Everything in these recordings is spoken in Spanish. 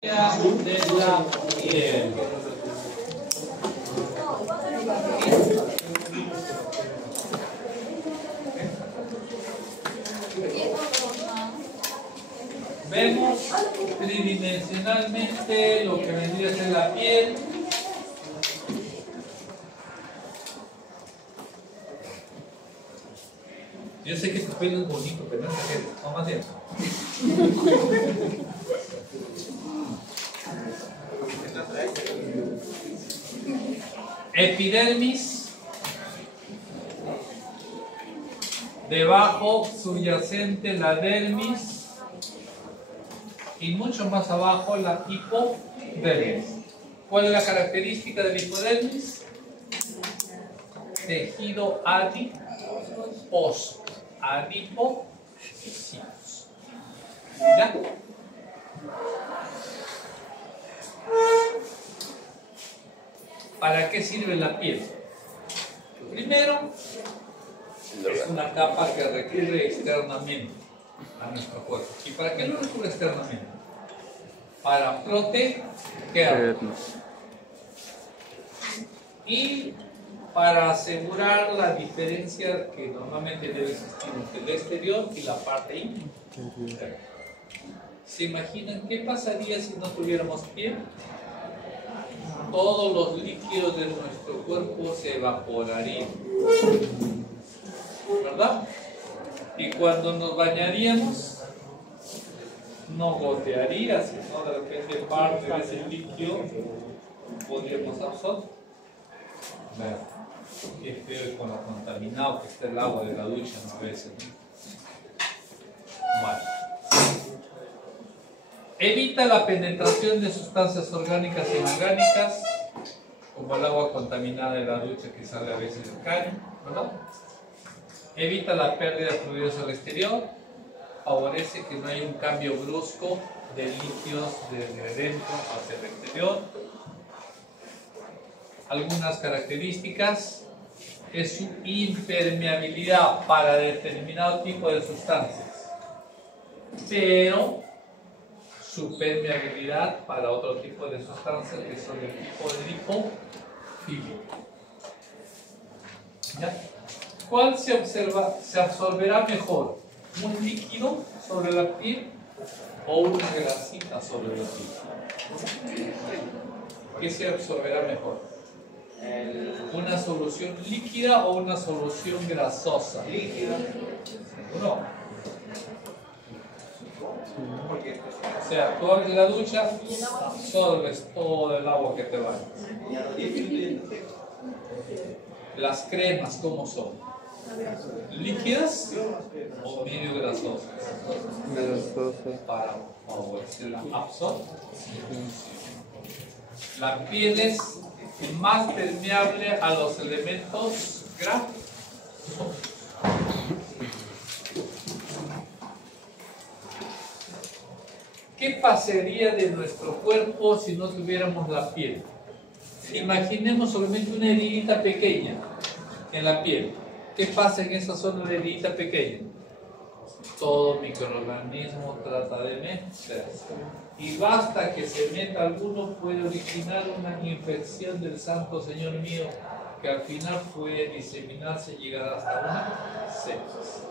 de la piel. Vemos tridimensionalmente lo que vendría a ser la piel. Yo sé que tu pelo es bonito, pero no exageres. No más bien. Epidermis, debajo subyacente la dermis y mucho más abajo la hipodermis. ¿Cuál es la característica del hipodermis? Tejido adiposo, adipocitos. ¿Ya? ¿Para qué sirve la piel? Primero, es una capa que recubre externamente a nuestro cuerpo. ¿Y para qué lo recubre externamente? Para protegernos y para asegurar la diferencia que normalmente debe existir entre el exterior y la parte interna. ¿Se imaginan qué pasaría si no tuviéramos piel? Todos los líquidos de nuestro cuerpo se evaporarían, ¿verdad? Y cuando nos bañaríamos, no gotearía, sino de repente parte de ese líquido podríamos absorber. Qué feo y con lo contaminado que está el agua de la ducha, ¿no? A veces, ¿no? Bueno. Evita la penetración de sustancias orgánicas e inorgánicas, como el agua contaminada de la ducha que sale a veces del caño, ¿verdad? Evita la pérdida de fluidos al exterior, favorece que no haya un cambio brusco de líquidos desde dentro hacia el exterior. Algunas características es su impermeabilidad para determinado tipo de sustancias, pero su permeabilidad para otro tipo de sustancias que son del tipo de lipofílico. ¿Ya? ¿Cuál se absorberá mejor? ¿Un líquido sobre la piel o una grasita sobre la piel? ¿Qué se absorberá mejor? ¿Una solución líquida o una solución grasosa? Líquida. ¿Seguro? O sea, tú abres la ducha, absorbes todo el agua que te bañas. Las cremas, ¿cómo son? ¿Líquidas o medio grasosas? Grasosas. Para favorecer la absorción. La piel es más permeable a los elementos grasos. ¿Qué pasaría de nuestro cuerpo si no tuviéramos la piel? Imaginemos solamente una heridita pequeña en la piel. ¿Qué pasa en esa zona de heridita pequeña? Todo microorganismo trata de meterse. Y basta que se meta alguno, puede originar una infección del santo Señor mío, que al final puede diseminarse y llegar hasta una sepsis.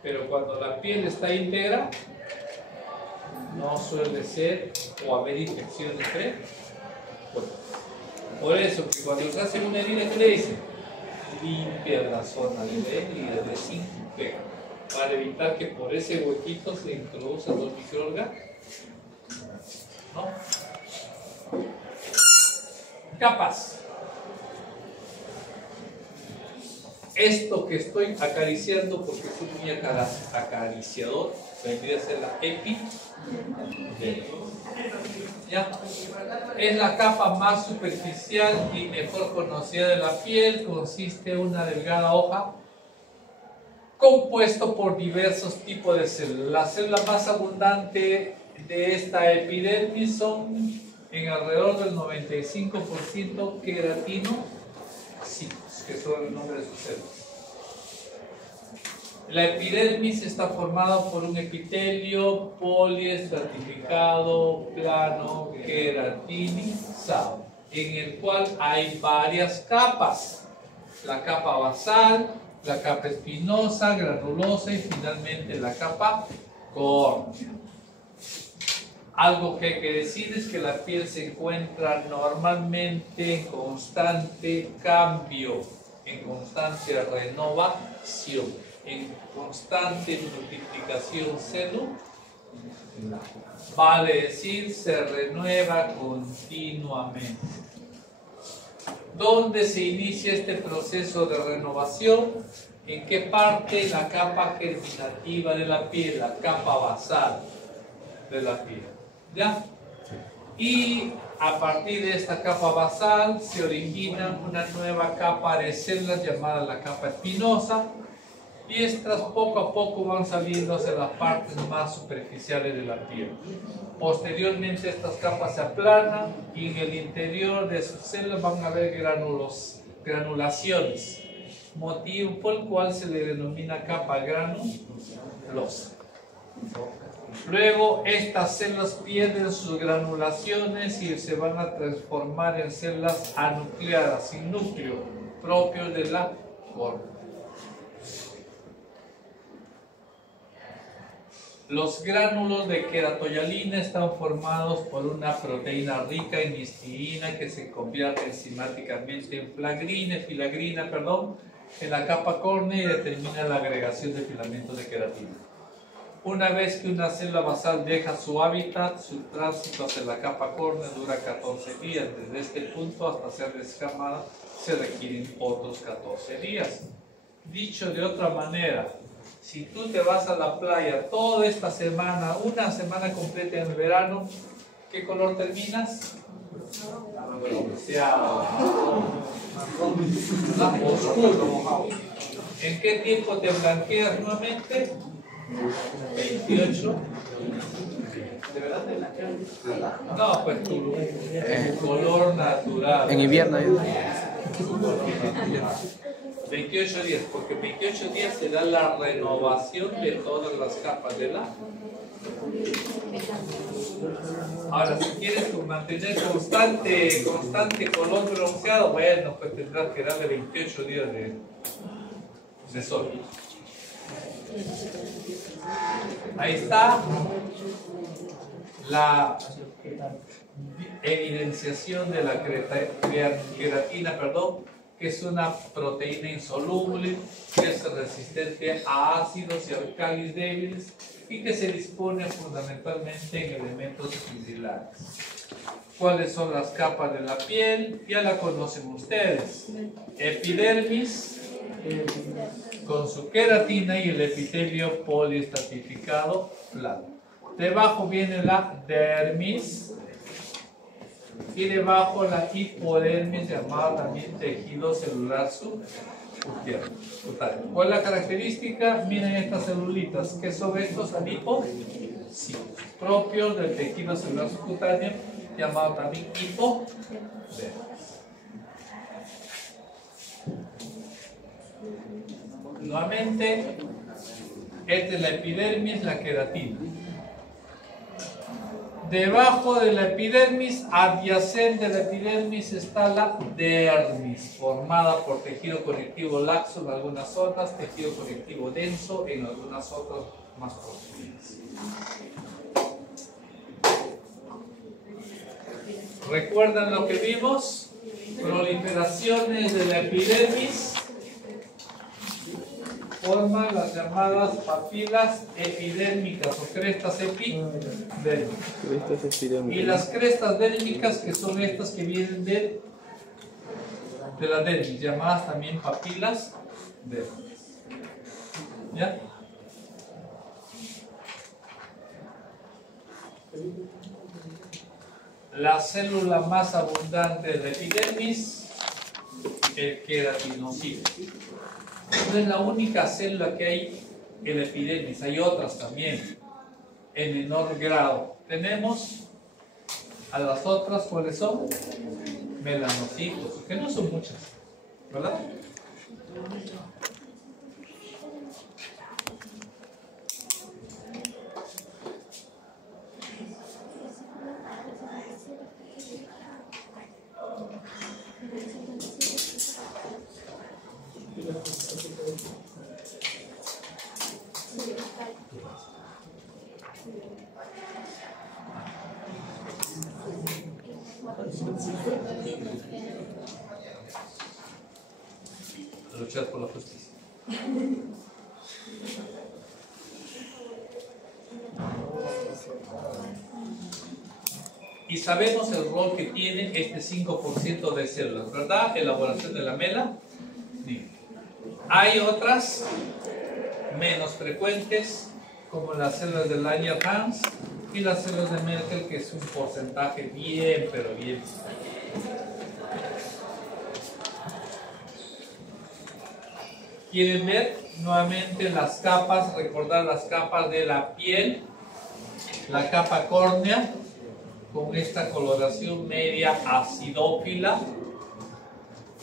Pero cuando la piel está íntegra, no suele ser o haber infección de fe. Bueno, por eso que cuando se hace una herida, ¿qué le dicen? Limpia la zona de la herida, desinfecta, para evitar que por ese huequito se introduzcan los microorganismos. ¿No? Capas. Esto que estoy acariciando, porque soy muy acariciador, vendría a ser la epidermis. ¿Ya? Es la capa más superficial y mejor conocida de la piel. Consiste en una delgada hoja compuesto por diversos tipos de células. La célula más abundante de esta epidermis son en alrededor del 95% queratinocitos, que son el nombre de sus células. La epidermis está formada por un epitelio poliestratificado, plano, queratinizado, en el cual hay varias capas. La capa basal, la capa espinosa, granulosa y finalmente la capa córnea. Algo que hay que decir es que la piel se encuentra normalmente en constante cambio, en constante renovación, en constante multiplicación celular. Vale decir, se renueva continuamente. ¿Dónde se inicia este proceso de renovación? ¿En qué parte? La capa germinativa de la piel, la capa basal de la piel. ¿Ya? Y a partir de esta capa basal se origina una nueva capa de células llamada la capa espinosa, y estas poco a poco van saliendo hacia las partes más superficiales de la piel. Posteriormente estas capas se aplanan y en el interior de sus células van a haber granulaciones, motivo por el cual se le denomina capa granulosa. Luego estas células pierden sus granulaciones y se van a transformar en células anucleadas, sin núcleo, propios de la córnea. Los gránulos de queratoyalina están formados por una proteína rica en histidina que se convierte enzimáticamente en filagrina, en la capa córnea y determina la agregación de filamentos de queratina. Una vez que una célula basal deja su hábitat, su tránsito hacia la capa córnea dura 14 días. Desde este punto hasta ser descamada se requieren otros 14 días. Dicho de otra manera, si tú te vas a la playa toda esta semana, una semana completa en el verano, ¿qué color terminas? Bronceado. Oscuro. ¿En qué tiempo te blanqueas nuevamente? 28. ¿De verdad te blanqueas? No, pues tu color natural. En invierno. 28 días, porque 28 días se da la renovación de todas las capas de la. Ahora, si quieres mantener constante color bronceado, bueno, pues tendrás que darle 28 días de sol. Ahí está la evidenciación de la queratina, que es una proteína insoluble, que es resistente a ácidos y alcalis débiles y que se dispone fundamentalmente en elementos similares. ¿Cuáles son las capas de la piel? Ya la conocen ustedes. Epidermis con su queratina y el epitelio poliestratificado plano. Debajo viene la dermis y debajo la hipodermis, llamada también tejido celular subcutáneo. ¿Cuál es la característica? Miren estas celulitas, que son estos adipocitos, propios del tejido celular subcutáneo, llamado también hipodermis. Nuevamente, esta es la epidermis, la queratina. Debajo de la epidermis, adyacente a la epidermis, está la dermis, formada por tejido conectivo laxo en algunas zonas, tejido conectivo denso en algunas otras más profundas. ¿Recuerdan lo que vimos? Proliferaciones de la epidermis forman las llamadas papilas epidérmicas o crestas epidérmicas. Y las crestas dérmicas, que son estas que vienen de la dermis, llamadas también papilas dérmicas. ¿Ya? La célula más abundante de la epidermis, el queratinocito. No es la única célula que hay en la epidermis, hay otras también, en menor grado. Tenemos a las otras, ¿cuáles son? Melanocitos, que no son muchas, ¿verdad? Luchar por la justicia. Y sabemos el rol que tiene este 5% de células, ¿verdad? Elaboración de la mela. Sí. Hay otras menos frecuentes, como las células de Langerhans y las células de Merkel, que es un porcentaje bien, pero bien. ¿Quieren ver nuevamente las capas? Recordar las capas de la piel, la capa córnea, con esta coloración media acidófila,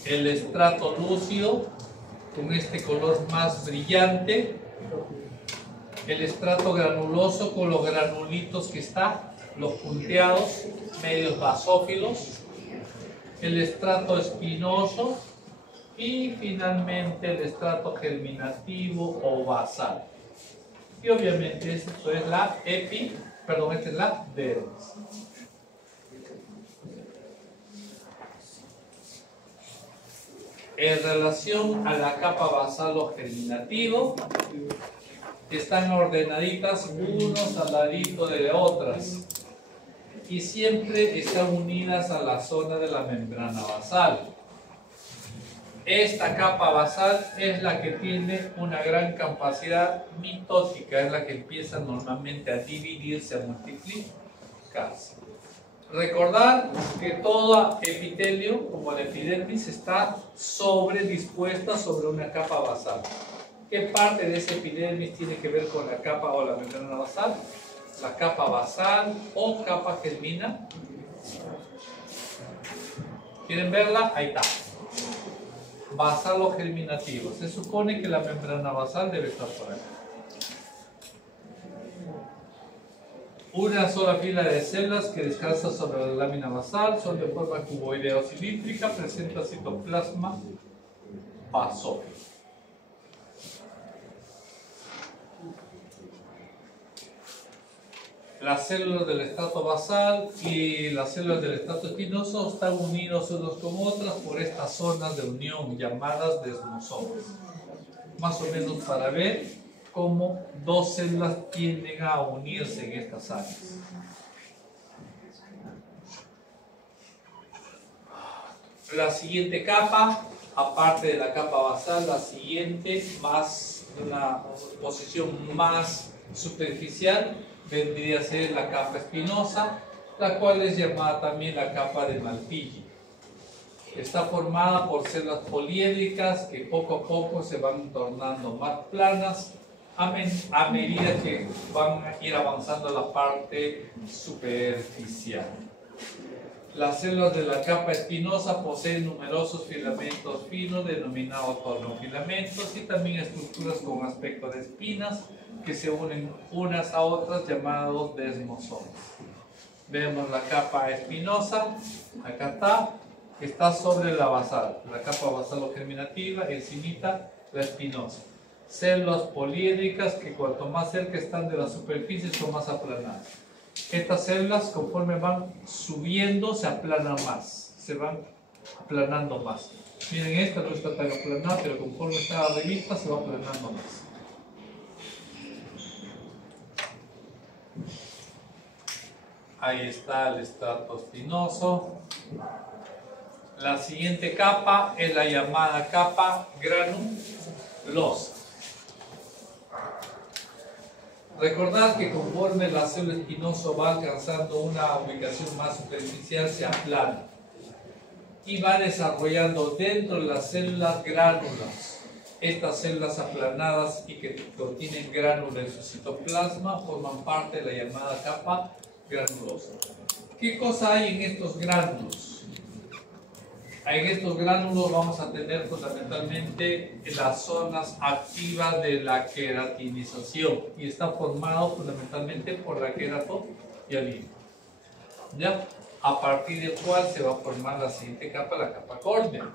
el estrato lúcido, con este color más brillante, el estrato granuloso con los granulitos que está, los punteados, medios basófilos, el estrato espinoso y finalmente el estrato germinativo o basal. Y obviamente esto es la esta es la dermis. En relación a la capa basal o germinativo, están ordenaditas unos al ladito de otras y siempre están unidas a la zona de la membrana basal. Esta capa basal es la que tiene una gran capacidad mitótica, es la que empieza normalmente a dividirse, a multiplicarse. Recordar que todo epitelio, como la epidermis, está dispuesta sobre una capa basal. ¿Qué parte de ese epidermis tiene que ver con la capa o la membrana basal? La capa basal o capa germina. ¿Quieren verla? Ahí está. Basal o germinativo. Se supone que la membrana basal debe estar por ahí. Una sola fila de células que descansa sobre la lámina basal, son de forma cuboidea o cilíndrica, presenta citoplasma basófilo. Las células del estrato basal y las células del estrato espinoso están unidos unos con otras por estas zonas de unión llamadas desmosomas. Más o menos para ver cómo dos células tienden a unirse en estas áreas. La siguiente capa, aparte de la capa basal, la siguiente, más una posición más superficial, vendría a ser la capa espinosa, la cual es llamada también la capa de Malpighi. Está formada por células poliédricas que poco a poco se van tornando más planas a medida que van a ir avanzando la parte superficial. Las células de la capa espinosa poseen numerosos filamentos finos denominados tornofilamentos y también estructuras con aspecto de espinas que se unen unas a otras llamados desmosomas. Vemos la capa espinosa, acá está, que está sobre la basal, la capa basal o germinativa, encimita la espinosa. Células poliédricas que cuanto más cerca están de la superficie son más aplanadas. Estas células, conforme van subiendo, se aplanan más, se van aplanando más. Miren, esta no está tan aplanada, pero conforme está arriba se va aplanando más. Ahí está el estrato espinoso. La siguiente capa es la llamada capa granulosa. Recordad que conforme la célula espinosa va alcanzando una ubicación más superficial, se aplana y va desarrollando dentro de las células gránulas. Estas células aplanadas y que contienen gránulos en su citoplasma forman parte de la llamada capa granulosa. ¿Qué cosa hay en estos gránulos? En estos gránulos vamos a tener fundamentalmente las zonas activas de la queratinización y está formado fundamentalmente por la queratohialina. ¿Ya? A partir del cual se va a formar la siguiente capa, la capa córnea.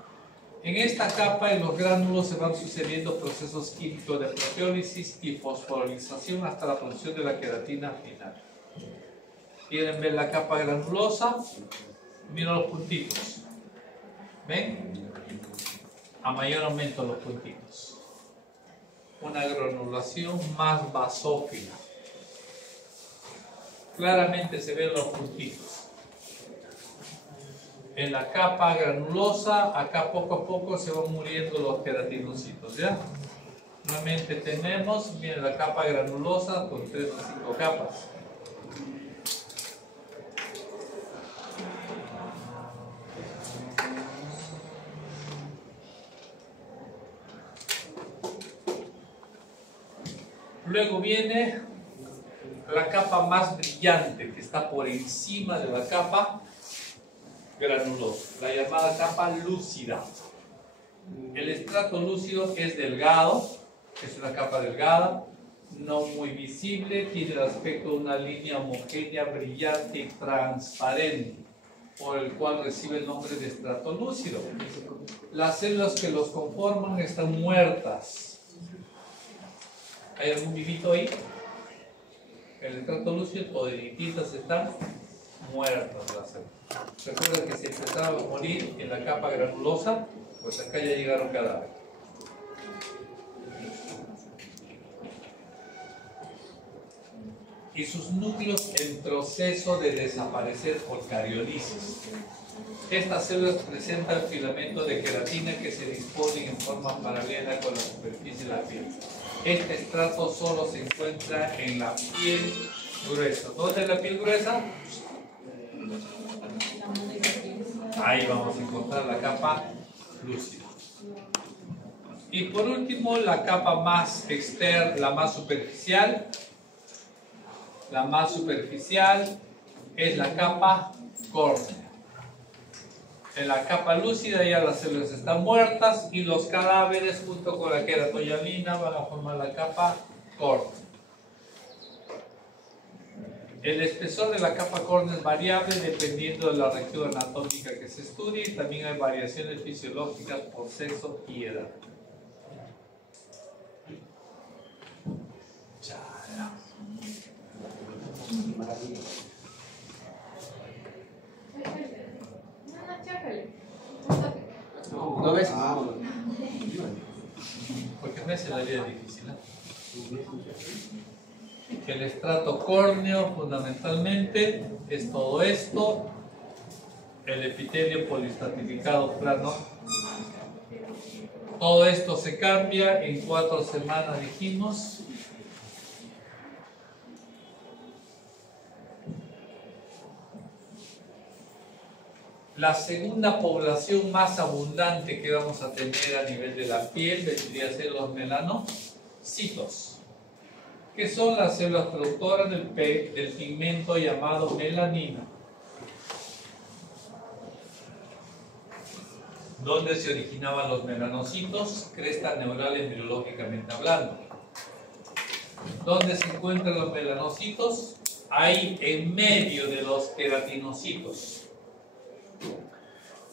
En esta capa, en los gránulos, se van sucediendo procesos químicos de proteólisis y fosforilización hasta la producción de la queratina final. ¿Quieren ver la capa granulosa? Mira los puntitos. ¿Ven? A mayor aumento los puntitos. Una granulación más basófila. Claramente se ven los puntitos. En la capa granulosa, acá poco a poco se van muriendo los queratinocitos, ¿ya? Nuevamente tenemos, miren, la capa granulosa con 3 o 5 capas. Luego viene la capa más brillante que está por encima de la capa granulosa, la llamada capa lúcida. El estrato lúcido es delgado, es una capa delgada, no muy visible, tiene el aspecto de una línea homogénea, brillante y transparente, por el cual recibe el nombre de estrato lúcido. Las células que los conforman están muertas. ¿Hay algún vivito ahí? El estrato lúcido, todititas están muertas las células. Recuerda que si empezaba a morir en la capa granulosa, pues acá ya llegaron cadáveres. Y sus núcleos en proceso de desaparecer por cariolisis. Estas células presentan filamento de queratina que se disponen en forma paralela con la superficie de la piel. Este estrato solo se encuentra en la piel gruesa. ¿Dónde es la piel gruesa? Ahí vamos a encontrar la capa lúcida. Y por último, la capa más externa, la más superficial. La más superficial es la capa córnea. En la capa lúcida ya las células están muertas y los cadáveres junto con la queratoyalina van a formar la capa córnea. El espesor de la capa córnea es variable dependiendo de la región anatómica que se estudie y también hay variaciones fisiológicas por sexo y edad. ¿No ves? Porque me hace la vida difícil, ¿eh? El estrato córneo fundamentalmente es todo esto, el epitelio polistratificado plano. Todo esto se cambia en 4 semanas, dijimos. La segunda población más abundante que vamos a tener a nivel de la piel vendría a ser los melanocitos, que son las células productoras del pigmento llamado melanina. ¿Dónde se originaban los melanocitos? Crestas neurales biológicamente hablando. ¿Dónde se encuentran los melanocitos? Ahí en medio de los queratinocitos.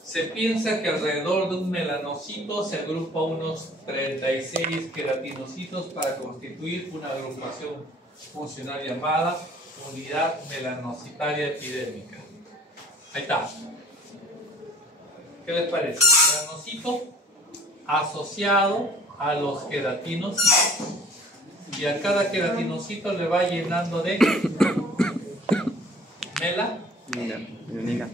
Se piensa que alrededor de un melanocito se agrupa unos 36 queratinocitos para constituir una agrupación funcional llamada unidad melanocitaria epidérmica. Ahí está. ¿Qué les parece? Melanocito asociado a los queratinocitos. Y a cada queratinocito le va llenando de melanina.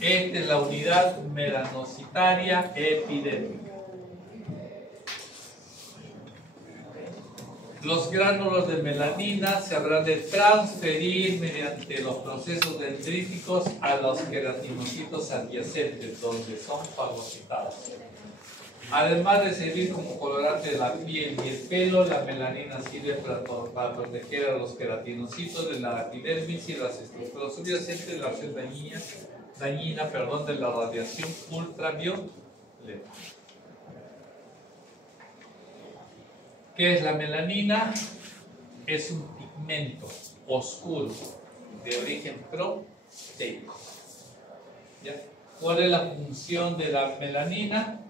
Esta es la unidad melanocitaria epidérmica. Los gránulos de melanina se habrán de transferir mediante los procesos dendríticos a los queratinocitos adyacentes, donde son fagocitados. Además de servir como colorante de la piel y el pelo, la melanina sirve para proteger a los queratinocitos de la epidermis y las estructuras subyacentes de la acción dañina de la radiación ultravioleta. ¿Qué es la melanina? Es un pigmento oscuro de origen proteico. ¿Ya? ¿Cuál es la función de la melanina?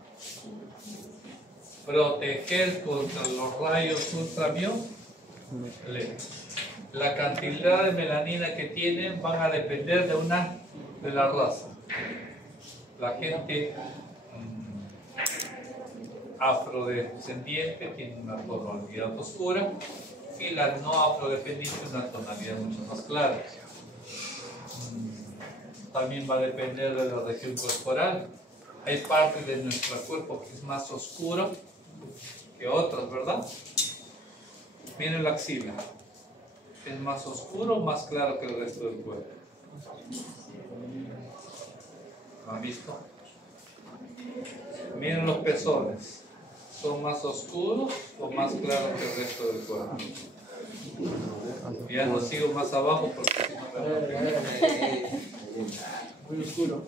Proteger contra los rayos ultravioletas. La cantidad de melanina que tienen van a depender de una de la raza. La gente afrodescendiente tiene una tonalidad oscura y la no afrodescendiente una tonalidad mucho más clara. También va a depender de la región corporal. Hay partes de nuestro cuerpo que es más oscuro que otras, ¿verdad? Miren la axila. ¿Es más oscuro o más claro que el resto del cuerpo? ¿Lo han visto? Miren los pezones. ¿Son más oscuros o más claros que el resto del cuerpo? Ya no sigo más abajo porque si no me muy oscuro.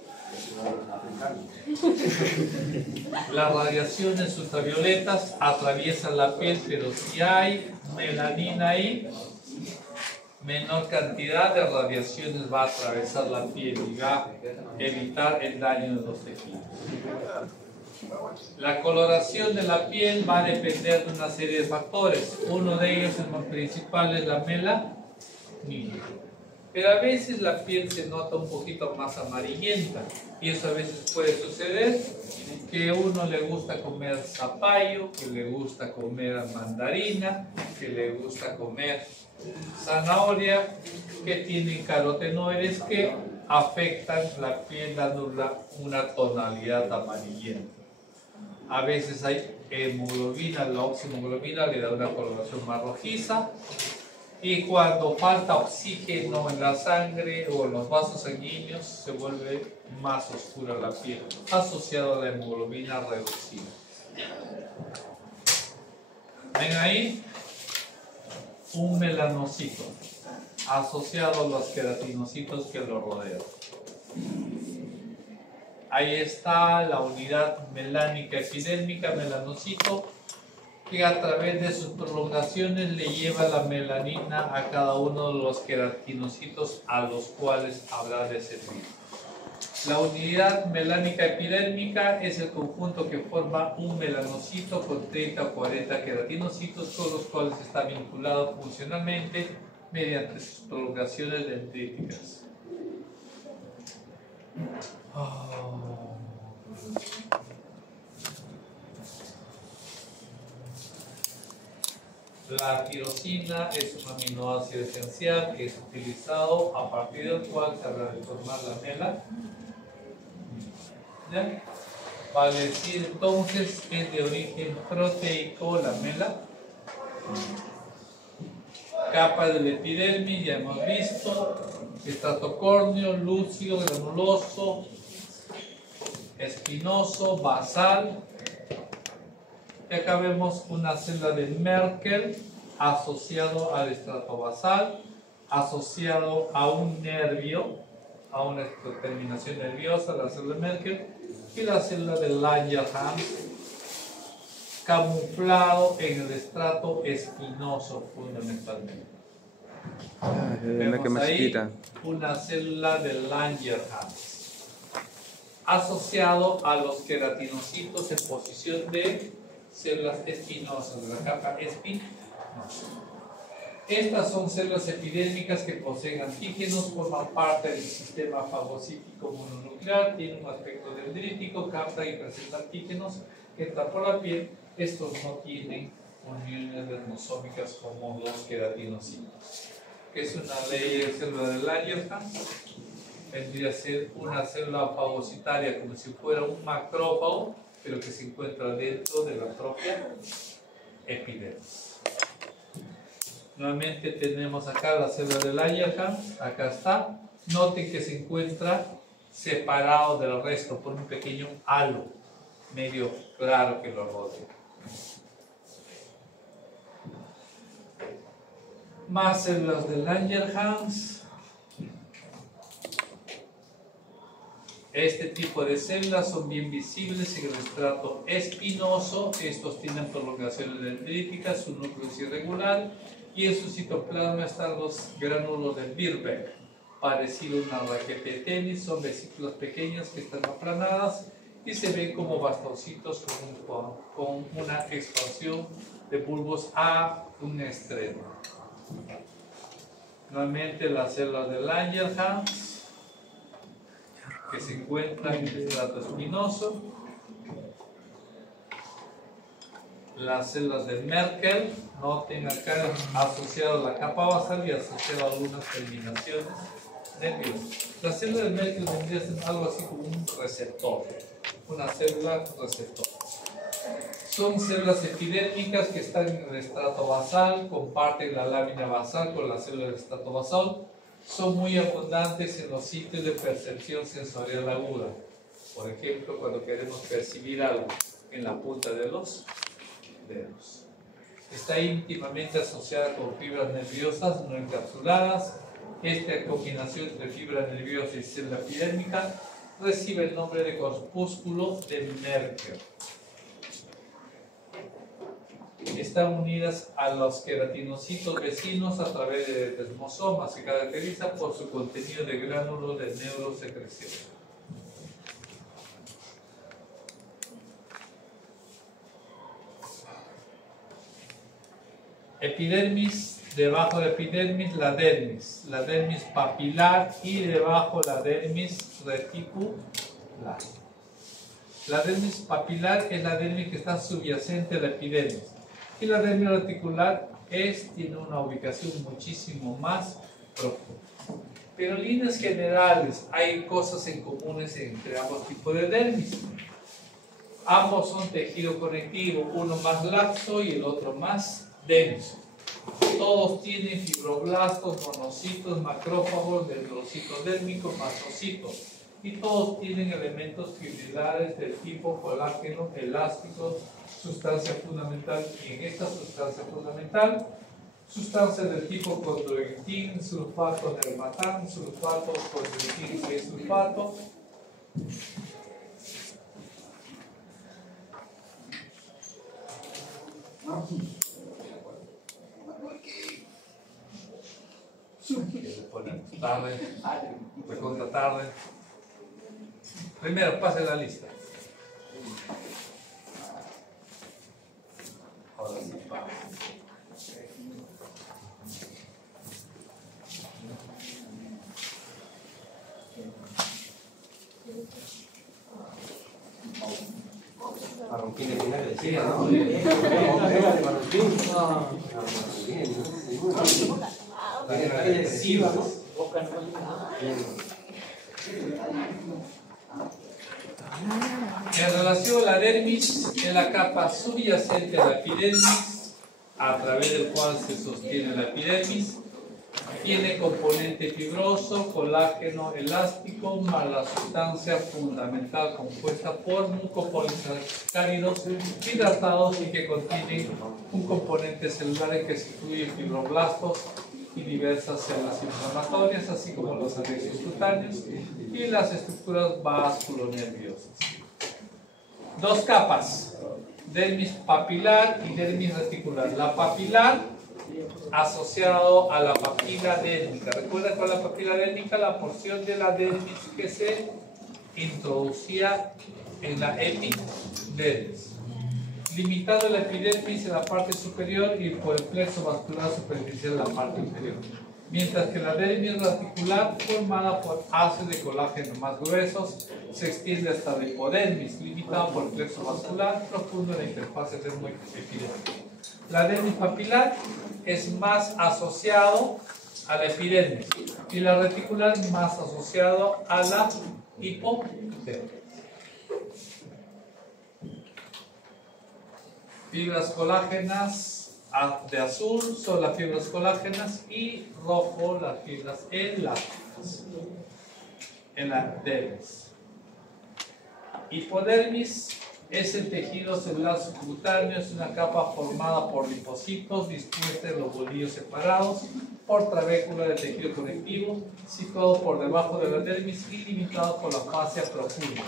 Las radiaciones ultravioletas atraviesan la piel, pero si hay melanina ahí, menor cantidad de radiaciones va a atravesar la piel y va a evitar el daño de los tejidos. La coloración de la piel va a depender de una serie de factores. Uno de ellos, el más principal, es la melanina. Pero a veces la piel se nota un poquito más amarillenta y eso a veces puede suceder que a uno le gusta comer zapallo, que le gusta comer mandarina, que le gusta comer zanahoria, que tienen carotenoides que afectan la piel dándola una tonalidad amarillenta. A veces hay hemoglobina, la oxihemoglobina le da una coloración más rojiza. Y cuando falta oxígeno en la sangre o en los vasos sanguíneos, se vuelve más oscura la piel, asociado a la hemoglobina reducida. ¿Ven ahí? Un melanocito, asociado a los queratinocitos que lo rodean. Ahí está la unidad melánica epidérmica, melanocito, que a través de sus prolongaciones le lleva la melanina a cada uno de los queratinocitos a los cuales habrá de servir. La unidad melánica epidérmica es el conjunto que forma un melanocito con 30 o 40 queratinocitos, con los cuales está vinculado funcionalmente mediante sus prolongaciones dendríticas. La tirosina es un aminoácido esencial que es utilizado a partir del cual se habrá de formar la melanina. ¿Ya? Vale decir entonces que es de origen proteico la melanina. Capa del epidermis, ya hemos visto, estrato córneo, lúcido, granuloso, espinoso, basal. Y acá vemos una célula de Merkel asociado al estrato basal, asociado a un nervio, a una terminación nerviosa, la célula de Merkel, y la célula de Langerhans, camuflado en el estrato espinoso fundamentalmente. Vemos ahí una célula de Langerhans, asociado a los queratinocitos en posición de células espinosas, de la capa espinosa. Estas son células epidérmicas que poseen antígenos, forman parte del sistema fagocítico mononuclear, tienen un aspecto dendrítico, captan y presentan antígenos que entran por la piel. Estos no tienen uniones dermosómicas como los queratinocitos. Que es una ley de célula de Langerhans, vendría a ser una célula fagocitaria como si fuera un macrófago, pero que se encuentra dentro de la propia epidermis. Nuevamente tenemos acá la célula de Langerhans, acá está. Noten que se encuentra separado del resto por un pequeño halo medio claro que lo rodea. Más células de Langerhans. Este tipo de células son bien visibles en el estrato espinoso. Estos tienen prolongaciones dendríticas, su núcleo es irregular y en su citoplasma están los gránulos de Birbeck, parecido a una raqueta de tenis. Son vesículas pequeñas que están aplanadas y se ven como bastoncitos con una expansión de bulbos a un extremo. Nuevamente las células de Langerhans. que se encuentra en el estrato espinoso, las células de Merkel, noten acá asociado a la capa basal y asociado a algunas terminaciones nerviosas. Las células de Merkel vendrían a ser algo así como un receptor, una célula receptor. Son células epidérmicas que están en el estrato basal, comparten la lámina basal con la célula del estrato basal. Son muy abundantes en los sitios de percepción sensorial aguda. Por ejemplo, cuando queremos percibir algo en la punta de los dedos. Está íntimamente asociada con fibras nerviosas no encapsuladas. Esta combinación entre fibra nerviosa y célula epidérmica recibe el nombre de corpúsculo de Merkel. Están unidas a los queratinocitos vecinos a través de desmosomas. Se caracteriza por su contenido de gránulos de neurosecreción. Epidermis, debajo de epidermis la dermis papilar y debajo la dermis reticular. La dermis papilar es la dermis que está subyacente a la epidermis y la dermis reticular tiene una ubicación muchísimo más profunda. Pero en líneas generales hay cosas en comunes entre ambos tipos de dermis. Ambos son tejido conectivo, uno más laxo y el otro más denso. Todos tienen fibroblastos, monocitos, macrófagos, dendrocitos dérmicos, mastocitos. Y todos tienen elementos fibrilares del tipo colágeno, elástico, sustancia fundamental. Y en esta sustancia fundamental, sustancias del tipo condroitin, sulfato de hermatán, sulfato, condroitin 6 sulfato. Tarde, recontra tarde. Primero, pase la lista. Ahora sí, vamos. Marroquín de final de Sí, ¿no? En relación a la dermis, es la capa subyacente a la epidermis, a través del cual se sostiene la epidermis. Tiene componente fibroso, colágeno elástico, más la sustancia fundamental compuesta por mucopolisacáridos hidratados y que contienen un componente celular que se incluye fibroblastos y diversas células inflamatorias, así como los anexos cutáneos y las estructuras vasculonerviosas. Dos capas, dermis papilar y dermis reticular. La papilar asociado a la papila dérmica. ¿Recuerdan con la papila dérmica? La porción de la dermis que se introducía en la epidermis. Limitado la epidermis en la parte superior y por el plexo vascular superficial en la parte inferior. Mientras que la dermis reticular, formada por haces de colágeno más gruesos, se extiende hasta la hipodermis, limitado por el plexo vascular profundo en la interfaz dermoepidérmica. La dermis papilar es más asociado a la epidermis y la reticular más asociado a la hipodermis. Fibras colágenas de azul son las fibras colágenas y rojo las fibras elásticas en la dermis. Hipodermis es el tejido celular subcutáneo, es una capa formada por linfocitos dispuesta en los bolillos separados por trabécula de tejido conectivo, situado por debajo de la dermis y limitado por la fascia profunda.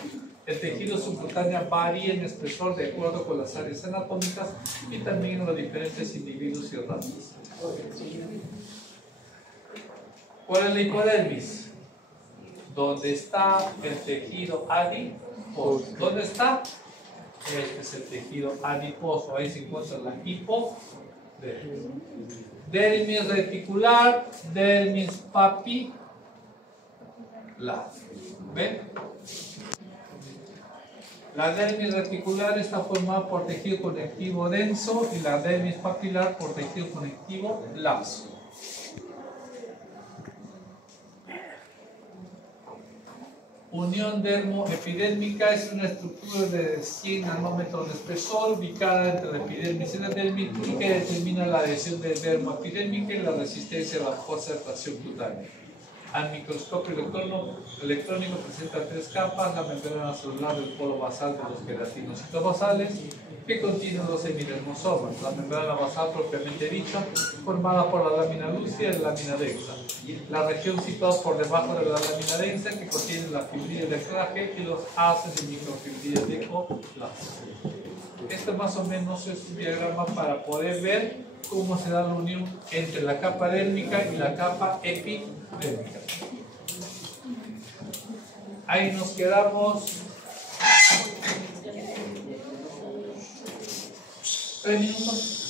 El tejido subcutáneo varía en espesor de acuerdo con las áreas anatómicas y también en los diferentes individuos y razas. ¿Cuál es la hipodermis? ¿Dónde está el tejido adiposo? ¿Dónde está? Este es el tejido adiposo. Ahí se encuentra la hipodermis. Dermis reticular, dermis papilar. lazo. ¿Ven? La dermis reticular está formada por tejido conectivo denso y la dermis papilar por tejido conectivo laso. Unión dermoepidérmica es una estructura de 100 nanómetros de espesor ubicada entre la epidermis y la dermis y que determina la adhesión de dermoepidérmica y la resistencia a la fuerza de tracción cutánea. Al microscopio electrónico presenta 3 capas: la membrana celular del polo basal de los queratinocitos basales, que contiene los semidermosomas, la membrana basal propiamente dicha, formada por la lámina lúcida y la lámina densa, la región situada por debajo de la lámina densa, que contiene la fibrilla de anclaje y los haces de microfibrillas de coplasto. Esto más o menos es un diagrama para poder ver cómo se da la unión entre la capa dérmica y la capa epidérmica. Ahí nos quedamos 3 minutos.